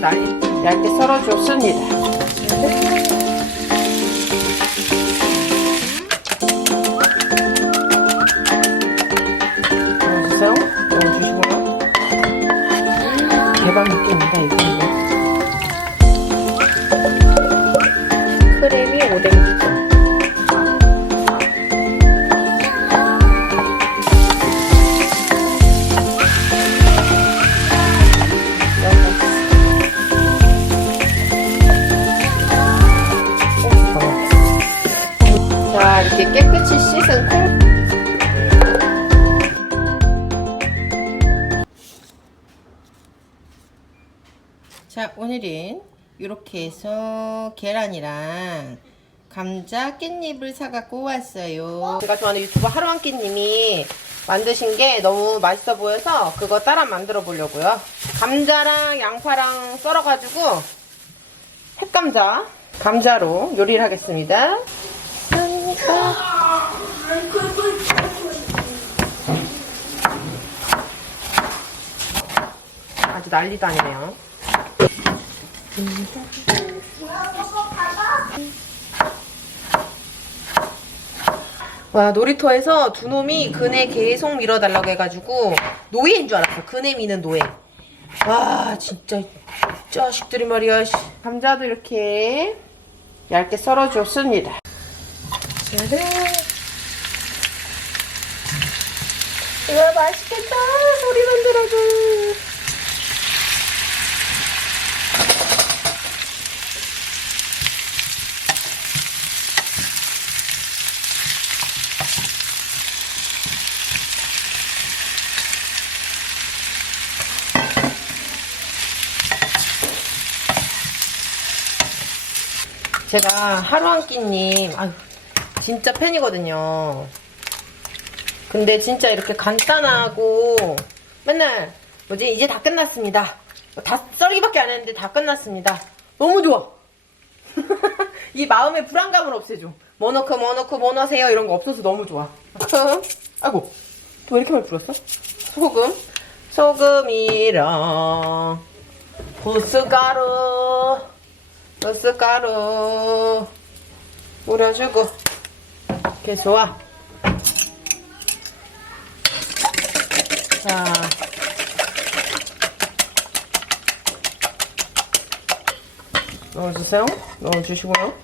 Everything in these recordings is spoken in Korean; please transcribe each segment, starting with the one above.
날 얇게 썰어줬습니다. 넣어주세요. 넣어주시고요. 대박 느낌입니다, 이거. 이렇게 해서 계란이랑 감자 깻잎을 사갖고 왔어요. 제가 좋아하는 유튜버 하루한 끼님이 만드신 게 너무 맛있어 보여서 그거 따라 만들어 보려고요. 감자랑 양파랑 썰어가지고 햇감자, 감자로 요리를 하겠습니다. 아주 난리도 아니네요. 와 놀이터에서 두 놈이 그네 계속 밀어달라고 해가지고 노예인 줄 알았어. 그네 미는 노예. 와 진짜 자식들이 말이야 씨. 감자도 이렇게 얇게 썰어줬습니다. 짜잔 이거 맛있겠다. 소리 만 들어도 제가 하루 한 끼님 아유, 진짜 팬이거든요. 근데 진짜 이렇게 간단하고 맨날 뭐지 이제 다 끝났습니다. 다 썰기밖에 안 했는데 다 끝났습니다. 너무 좋아. 이 마음의 불안감을 없애줘. 뭐 넣고 뭐 넣고 뭐 넣으세요 이런 거 없어서 너무 좋아. 아이고 또 왜 이렇게 많이 불었어? 소금 소금이랑 고춧가루 고춧가루. 뿌려주고. 이렇게 좋아. 자. 넣어주세요. 넣어주시고요.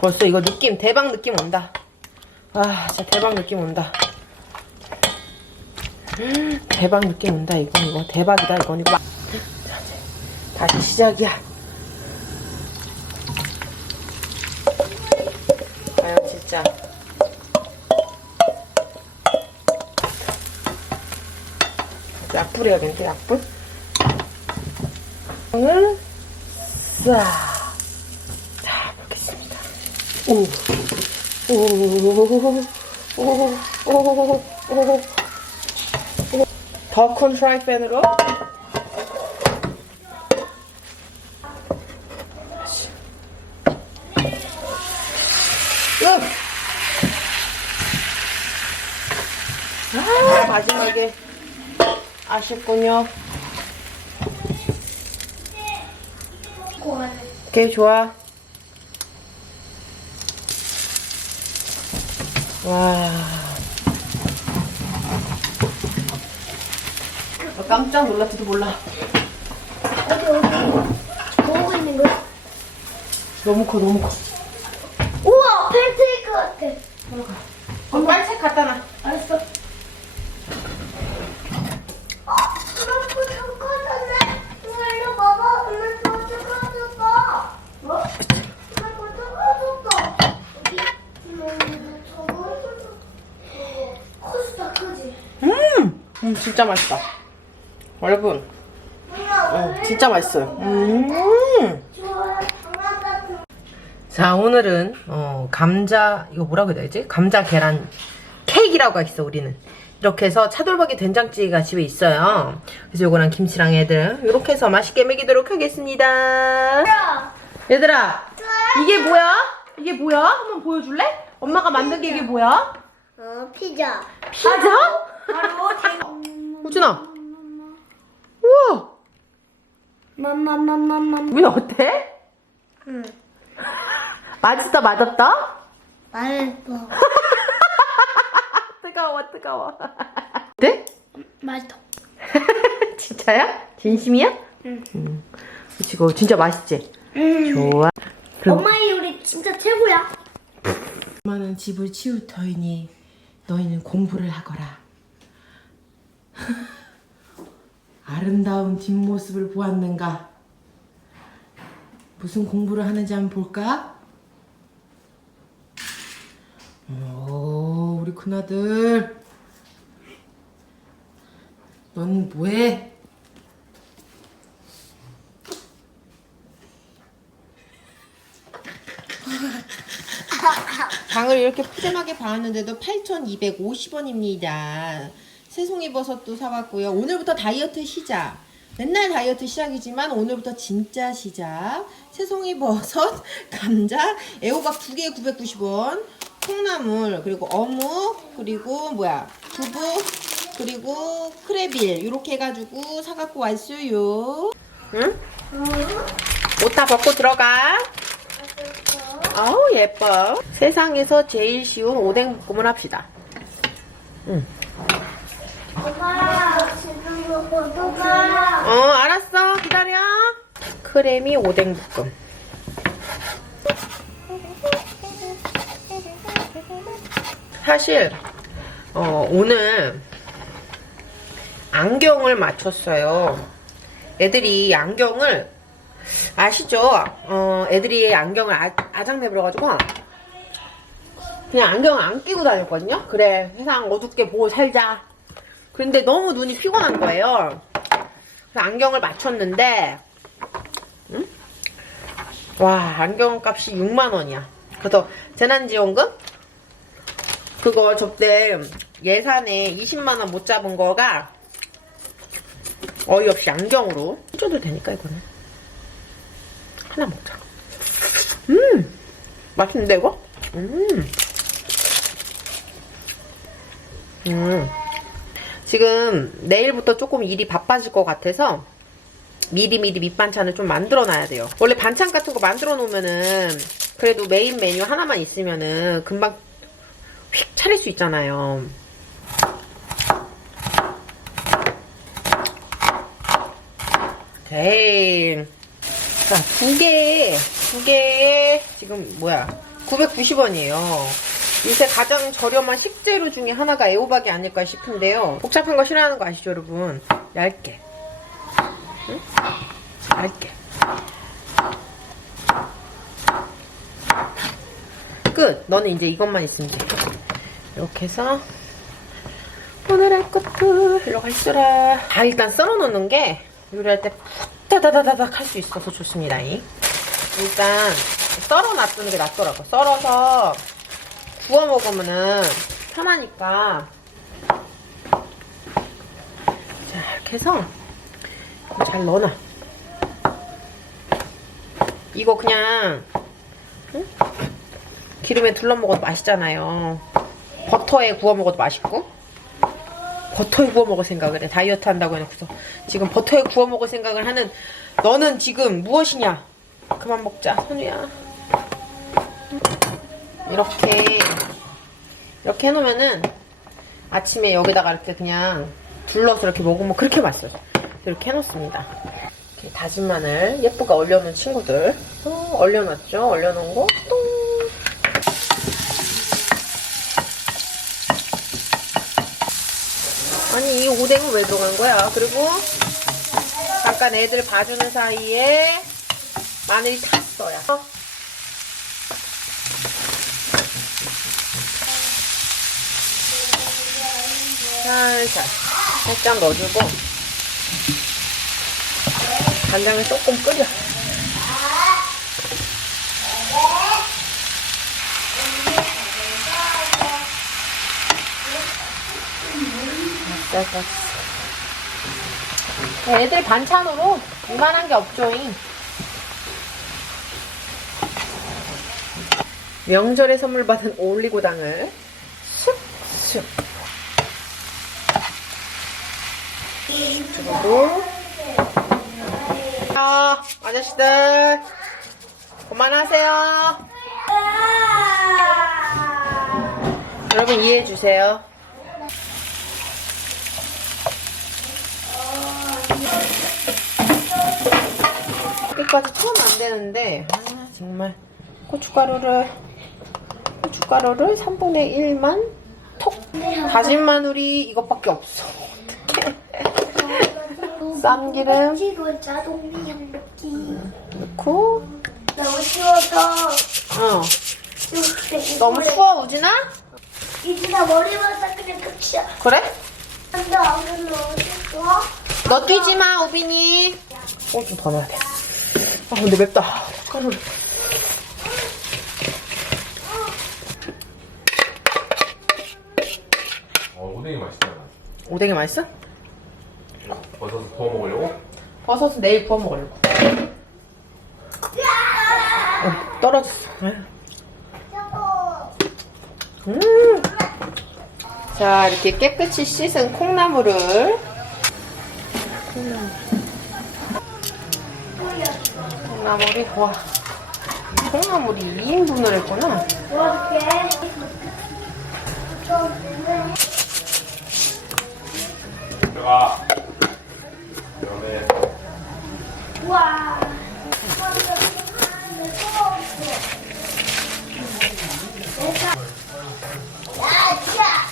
벌써 이거 느낌 대박 느낌 온다. 아 진짜 대박 느낌 온다. 음, 대박 느낌 온다 이거 이거. 대박이다 이건 이거. 자, 이제 다시 시작이야 과연 진짜 약불? 오늘 싹 자, 먹겠습니다. 오, 오, 오, 오, 오, 오. 더 큰 프라이팬으로 응. 아, 마지막에 아쉽군요. 오케이, 좋아. 와. 나 깜짝 놀랄지도 몰라. 어디 어디 보고 있는 거야? 너무 커, 너무 커. 우와 팬트일 것 같아. 그럼 빨색 갖다 놔. 알았어. 어, 그렇고 잠깐만요. 이거 봐봐. 엄마 저 잠깐만. 뭐? 이거 잠깐만. 여기. 음, 저거 이거 코스다 크지? 음, 음, 진짜 맛있다. 여러분, 어, 왜 진짜 맛있어요. 음. 자, 오늘은 어, 감자 이거 뭐라고 해야 되지? 감자 계란 케이크라고 했어 우리는. 이렇게 해서 차돌박이 된장찌개가 집에 있어요. 그래서 요거랑 김치랑 애들 이렇게 해서 맛있게 먹이도록 하겠습니다. 얘들아, 이게 뭐야? 이게 뭐야? 한번 보여줄래? 엄마가 만든 게 이게 뭐야? 어 피자. 피자? 바로 우준아, 우와, 맘맘맘맘맘. 왜 어때? 응. 맛있다 맛없다? 맛있어. 뜨거워 뜨거워. 네? 맛있어. 진짜야? 진심이야? 응. 응. 그치 그거 진짜 맛있지? 응. 좋아. 그럼 엄마의 요리 진짜 최고야. 엄마는 집을 치울 터이니 너희는 공부를 하거라. 아름다운 뒷모습을 보았는가? 무슨 공부를 하는지 한번 볼까? 오, 우리 큰아들. 넌 뭐해? 방을 이렇게 푸짐하게 봐왔는데도 8,250원입니다. 새송이 버섯도 사왔고요. 오늘부터 다이어트 시작. 맨날 다이어트 시작이지만 오늘부터 진짜 시작. 새송이 버섯, 감자, 애호박 두 개에 990원, 콩나물, 그리고 어묵, 그리고 뭐야, 두부, 그리고 크레빌 이렇게 해가지고 사갖고 왔어요. 응? 옷 다 벗고 들어가. 아우 예뻐. 세상에서 제일 쉬운 오뎅 볶음을 합시다. 응. 어 알았어 기다려. 크래미 오뎅 볶음. 사실 어, 오늘 안경을 맞췄어요. 애들이 안경을 아시죠? 어, 애들이 안경을 아, 아작내버려가지고 그냥 안경을 안 끼고 다녔거든요. 그래 세상 어둡게 보고 살자. 그런데 너무 눈이 피곤한 거예요. 그래서 안경을 맞췄는데 응? 와 안경 값이 6만 원이야. 그래서 재난지원금 그거 접대 예산에 20만 원 못 잡은 거가 어이없이 안경으로 해줘도 되니까 이거는 하나 먹자. 음 맛있는데 이거? 음. 음. 지금 내일부터 조금 일이 바빠질 것 같아서 미리미리 밑반찬을 좀 만들어 놔야 돼요. 원래 반찬 같은 거 만들어 놓으면은 그래도 메인 메뉴 하나만 있으면은 금방 휙 차릴 수 있잖아요. 오케이. 자, 두 개, 두 개, 지금 뭐야. 990원이에요. 요새 가장 저렴한 식재료 중에 하나가 애호박이 아닐까 싶은데요. 복잡한 거 싫어하는 거 아시죠, 여러분? 얇게. 응? 얇게. 끝! 너는 이제 이것만 있으면 돼. 이렇게 해서 오늘 할 것도 일로 갈수라. 다 일단 썰어 놓는 게 요리할 때 후다다다다닥 할 수 있어서 좋습니다. 일단 썰어 놔두는 게 낫더라고. 썰어서 구워 먹으면은 편하니까. 자, 이렇게 해서 잘 넣어놔. 이거 그냥 응? 기름에 둘러 먹어도 맛있잖아요. 버터에 구워 먹어도 맛있고. 버터에 구워 먹을 생각을 해. 다이어트 한다고 해놓고서. 지금 버터에 구워 먹을 생각을 하는 너는 지금 무엇이냐? 그만 먹자, 선우야. 이렇게, 이렇게 해놓으면은 아침에 여기다가 이렇게 그냥 둘러서 이렇게 먹으면 그렇게 맛있어요. 이렇게 해놓습니다. 이렇게 다진 마늘 예쁘게 얼려놓은 친구들. 어, 얼려놨죠? 얼려놓은 거. 똥. 아니 이 오뎅은 왜 들어간 거야? 그리고 잠깐 애들 봐주는 사이에 마늘이 탔어요. 살살 살짝 넣어주고 간장을 조금 끓여. 짜자. 애들 반찬으로 이만한 게 없죠잉. 명절에 선물 받은 올리고당을 쑥쑥 그리고 아 아저씨들 그만하세요. 여러분 이해해 주세요. 여기까지 처음 안 되는데 아 정말 고춧가루를 고춧가루를 3분의 1만 톡 다진 마늘이 이것밖에 없어 쌈기름 지도 자동미형 먹기. 넣고 너무 추워서 어 너무 추워 우진아? 이진아 머리만 딱 그냥 끝이야. 그래? 근데 안 넣어줬어? 너 뛰지 마 우빈이 어좀더 넣어야 돼아 근데 맵다 고춧가루를 어, 오뎅이 맛있잖아. 오뎅이 맛있어? 구워 먹으려고? 버섯은 내일 구워 먹으려고 어, 떨어졌어 음. 자 이렇게 깨끗이 씻은 콩나물을 콩나물. 콩나물이 와 콩나물이 2인분을 했구나 들어가. 그다음에 우와.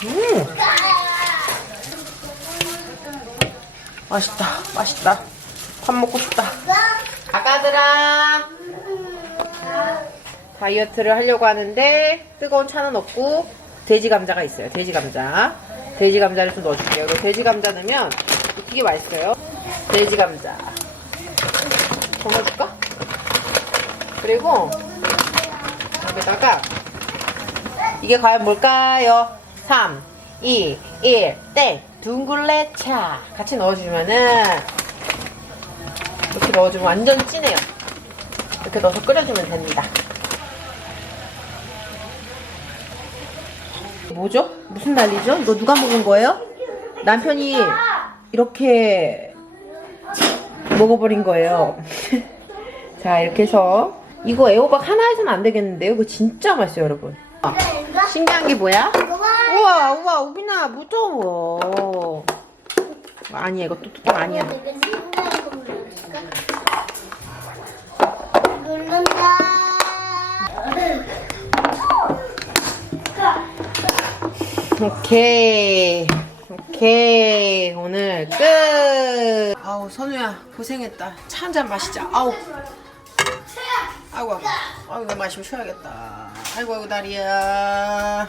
음 맛있다 맛있다. 밥 먹고 싶다. 아가들아 다이어트를 하려고 하는데 뜨거운 차는 없고 돼지 감자가 있어요. 돼지 감자. 돼지 감자를 좀 넣어줄게요. 돼지 감자 넣으면 되게 맛있어요. 돼지 감자 더 넣어줄까? 그리고 여기다가 이게 과연 뭘까요? 3, 2, 1, 땡! 둥글레 차! 같이 넣어주면은, 이렇게 넣어주면 완전 진해요. 이렇게 넣어서 끓여주면 됩니다. 뭐죠? 무슨 난리죠? 이거 누가 먹은 거예요? 남편이 이렇게 먹어버린 거예요. 자, 이렇게 해서, 이거 애호박 하나 해서는 안 되겠는데요? 이거 진짜 맛있어요, 여러분. 아, 신기한 게 뭐야? 우와, 우와, 우빈아, 무서워. 아니야, 이거 또 뚜껑 아니야. 누른다. 오케이. 오케이. 오늘 끝. 아우, 선우야, 고생했다. 차 한 잔 마시자. 아우. 아이고, 아이고, 아이고, 마시면 쉬어야겠다. 아이고, 아이고, 다리야.